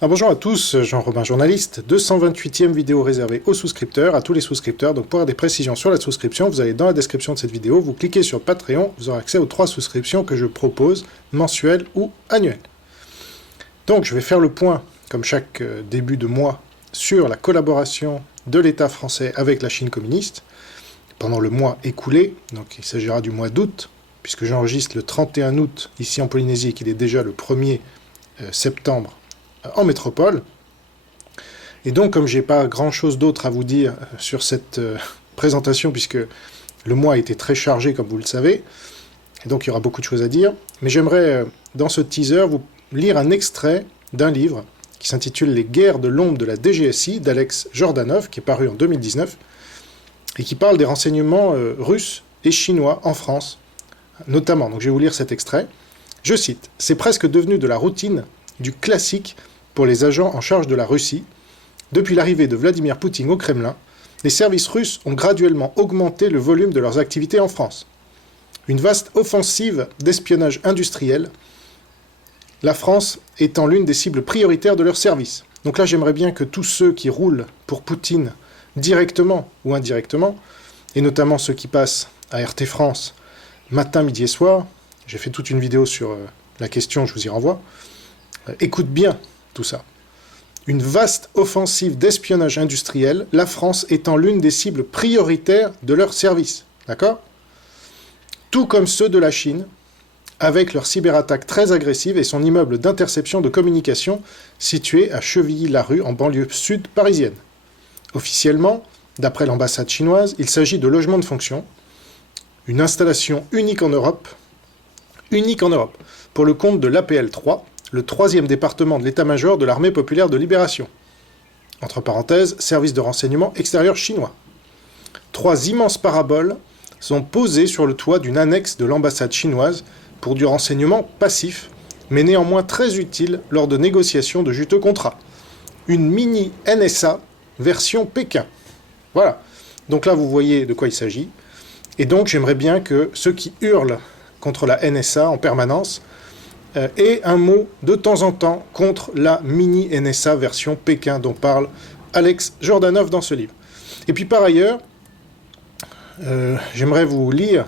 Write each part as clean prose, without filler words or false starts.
Bonjour à tous, Jean-Robin, journaliste, 228e vidéo réservée aux souscripteurs, à tous les souscripteurs. Donc pour avoir des précisions sur la souscription, vous allez dans la description de cette vidéo, vous cliquez sur Patreon, vous aurez accès aux 3 souscriptions que je propose, mensuelles ou annuelles. Donc je vais faire le point, comme chaque début de mois, sur la collaboration de l'État français avec la Chine communiste, pendant le mois écoulé, donc il s'agira du mois d'août, puisque j'enregistre le 31 août ici en Polynésie et qu'il est déjà le 1er septembre en métropole. Et donc, comme j'ai pas grand-chose d'autre à vous dire sur cette présentation, puisque le mois a été très chargé, comme vous le savez, et donc il y aura beaucoup de choses à dire, mais j'aimerais, dans ce teaser, vous lire un extrait d'un livre qui s'intitule « Les guerres de l'ombre de la DGSI » d'Alex Jordanov, qui est paru en 2019, et qui parle des renseignements russes et chinois en France, notamment. Donc je vais vous lire cet extrait. Je cite, « C'est presque devenu de la routine, du classique pour les agents en charge de la Russie. Depuis l'arrivée de Vladimir Poutine au Kremlin, les services russes ont graduellement augmenté le volume de leurs activités en France. Une vaste offensive d'espionnage industriel, la France étant l'une des cibles prioritaires de leurs services. » Donc là, j'aimerais bien que tous ceux qui roulent pour Poutine, directement ou indirectement, et notamment ceux qui passent à RT France, matin, midi et soir, j'ai fait toute une vidéo sur la question, je vous y renvoie, écoute bien tout ça. Une vaste offensive d'espionnage industriel, la France étant l'une des cibles prioritaires de leurs services. D'accord ? Tout comme ceux de la Chine, avec leur cyberattaque très agressive et son immeuble d'interception de communication situé à Chevilly-Larue, en banlieue sud parisienne. Officiellement, d'après l'ambassade chinoise, il s'agit de logements de fonction, une installation unique en Europe, pour le compte de l'APL 3, le 3e département de l'état-major de l'armée populaire de libération. Entre parenthèses, service de renseignement extérieur chinois. 3 immenses paraboles sont posées sur le toit d'une annexe de l'ambassade chinoise pour du renseignement passif, mais néanmoins très utile lors de négociations de juteux contrats. Une mini NSA version Pékin. Voilà. Donc là, vous voyez de quoi il s'agit. Et donc, j'aimerais bien que ceux qui hurlent contre la NSA en permanence aient un mot de temps en temps contre la mini NSA version Pékin dont parle Alex Jordanov dans ce livre. Et puis par ailleurs, j'aimerais vous lire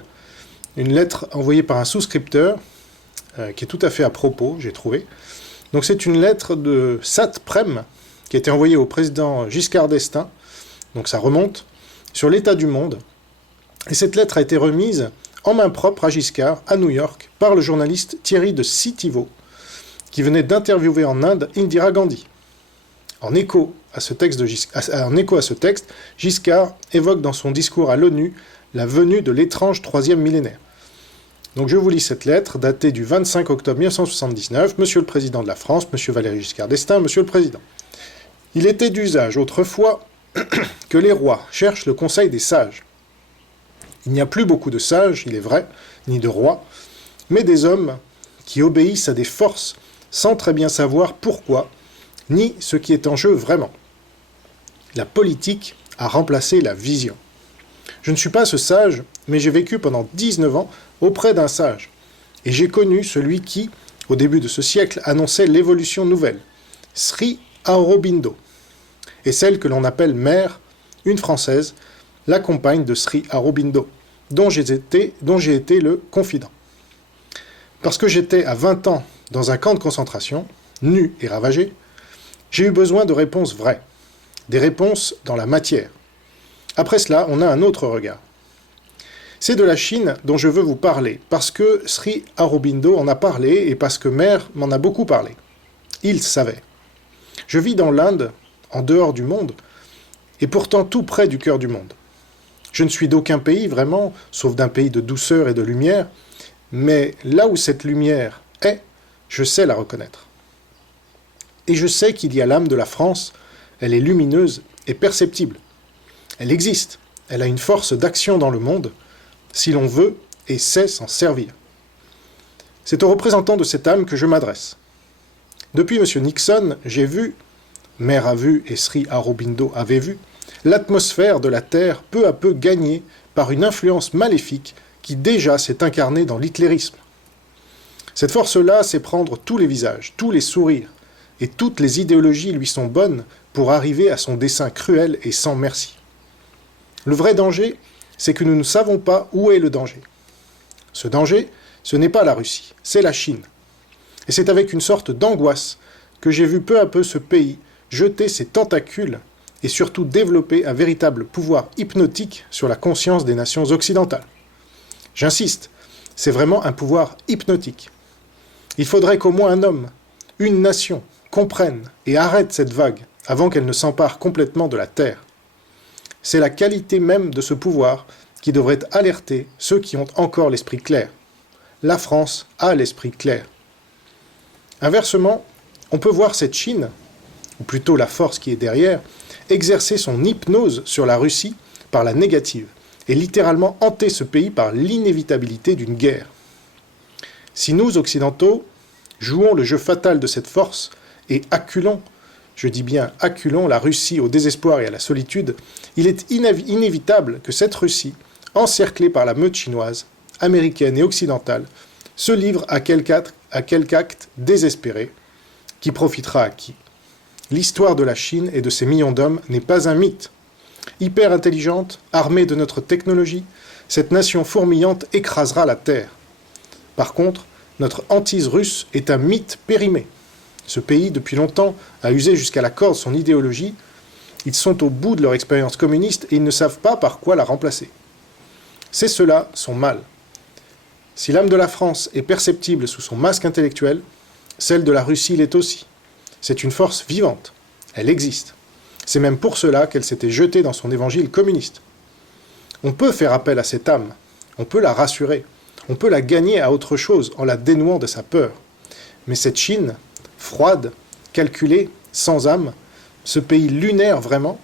une lettre envoyée par un souscripteur qui est tout à fait à propos, j'ai trouvé. Donc c'est une lettre de Sat Prem qui a été envoyée au président Giscard d'Estaing, donc ça remonte, sur l'état du monde. Et cette lettre a été remise en main propre à Giscard, à New York, par le journaliste Thierry de Citivo, qui venait d'interviewer en Inde Indira Gandhi. En écho à ce texte, Giscard évoque dans son discours à l'ONU la venue de l'étrange 3e millénaire. Donc je vous lis cette lettre, datée du 25 octobre 1979. Monsieur le Président de la France, Monsieur Valéry Giscard d'Estaing, Monsieur le Président. Il était d'usage autrefois que les rois cherchent le conseil des sages. Il n'y a plus beaucoup de sages, il est vrai, ni de rois, mais des hommes qui obéissent à des forces sans très bien savoir pourquoi, ni ce qui est en jeu vraiment. La politique a remplacé la vision. Je ne suis pas ce sage, mais j'ai vécu pendant 19 ans auprès d'un sage, et j'ai connu celui qui, au début de ce siècle, annonçait l'évolution nouvelle, Sri Aurobindo, et celle que l'on appelle mère, une Française, la compagne de Sri Aurobindo, dont j'ai été le confident. Parce que j'étais à 20 ans dans un camp de concentration, nu et ravagé, j'ai eu besoin de réponses vraies, des réponses dans la matière. Après cela, on a un autre regard. C'est de la Chine dont je veux vous parler, parce que Sri Aurobindo en a parlé et parce que Mère m'en a beaucoup parlé. Il savait. Je vis dans l'Inde, en dehors du monde, et pourtant tout près du cœur du monde. Je ne suis d'aucun pays, vraiment, sauf d'un pays de douceur et de lumière, mais là où cette lumière est, je sais la reconnaître. Et je sais qu'il y a l'âme de la France, elle est lumineuse et perceptible. Elle existe, elle a une force d'action dans le monde, si l'on veut et sait s'en servir. C'est aux représentants de cette âme que je m'adresse. Depuis M. Nixon, j'ai vu, Mère a vu et Sri Aurobindo avait vu, l'atmosphère de la Terre peu à peu gagnée par une influence maléfique qui déjà s'est incarnée dans l'hitlérisme. Cette force-là sait prendre tous les visages, tous les sourires, et toutes les idéologies lui sont bonnes pour arriver à son dessein cruel et sans merci. Le vrai danger, c'est que nous ne savons pas où est le danger. Ce danger, ce n'est pas la Russie, c'est la Chine. Et c'est avec une sorte d'angoisse que j'ai vu peu à peu ce pays jeter ses tentacules et surtout développer un véritable pouvoir hypnotique sur la conscience des nations occidentales. J'insiste, c'est vraiment un pouvoir hypnotique. Il faudrait qu'au moins un homme, une nation, comprenne et arrête cette vague avant qu'elle ne s'empare complètement de la Terre. C'est la qualité même de ce pouvoir qui devrait alerter ceux qui ont encore l'esprit clair. La France a l'esprit clair. Inversement, on peut voir cette Chine, ou plutôt la force qui est derrière, exercer son hypnose sur la Russie par la négative, et littéralement hanter ce pays par l'inévitabilité d'une guerre. Si nous, Occidentaux, jouons le jeu fatal de cette force et acculons, je dis bien acculons la Russie au désespoir et à la solitude, il est inévitable que cette Russie, encerclée par la meute chinoise, américaine et occidentale, se livre à quelque acte désespéré qui profitera à qui ? L'histoire de la Chine et de ses millions d'hommes n'est pas un mythe. Hyper intelligente, armée de notre technologie, cette nation fourmillante écrasera la Terre. Par contre, notre hantise russe est un mythe périmé. Ce pays, depuis longtemps, a usé jusqu'à la corde son idéologie. Ils sont au bout de leur expérience communiste et ils ne savent pas par quoi la remplacer. C'est cela son mal. Si l'âme de la France est perceptible sous son masque intellectuel, celle de la Russie l'est aussi. C'est une force vivante. Elle existe. C'est même pour cela qu'elle s'était jetée dans son évangile communiste. On peut faire appel à cette âme. On peut la rassurer. On peut la gagner à autre chose en la dénouant de sa peur. Mais cette Chine, froide, calculée, sans âme, ce pays lunaire vraiment,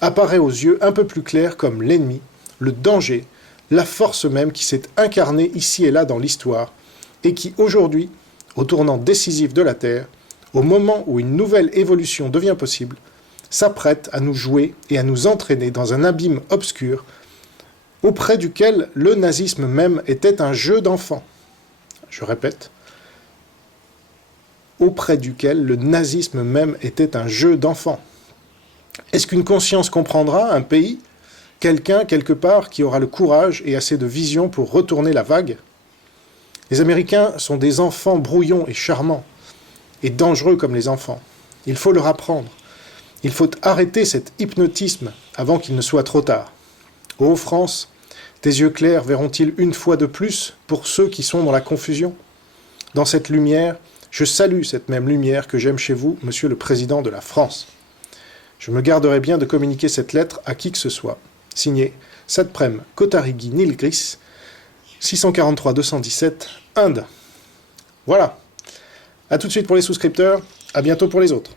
apparaît aux yeux un peu plus clairs comme l'ennemi, le danger, la force même qui s'est incarnée ici et là dans l'histoire, et qui aujourd'hui, au tournant décisif de la Terre, au moment où une nouvelle évolution devient possible, s'apprête à nous jouer et à nous entraîner dans un abîme obscur, auprès duquel le nazisme même était un jeu d'enfant. Je répète, auprès duquel le nazisme même était un jeu d'enfant. Est-ce qu'une conscience comprendra un pays, quelqu'un quelque part qui aura le courage et assez de vision pour retourner la vague ? Les Américains sont des enfants brouillons et charmants, et dangereux comme les enfants. Il faut leur apprendre. Il faut arrêter cet hypnotisme avant qu'il ne soit trop tard. Ô France, tes yeux clairs verront-ils une fois de plus pour ceux qui sont dans la confusion ? Dans cette lumière, je salue cette même lumière que j'aime chez vous, Monsieur le Président de la France. Je me garderai bien de communiquer cette lettre à qui que ce soit. Signé Satprem Kotarigi Nilgris, 643-217, Inde. Voilà. À tout de suite pour les souscripteurs, à bientôt pour les autres.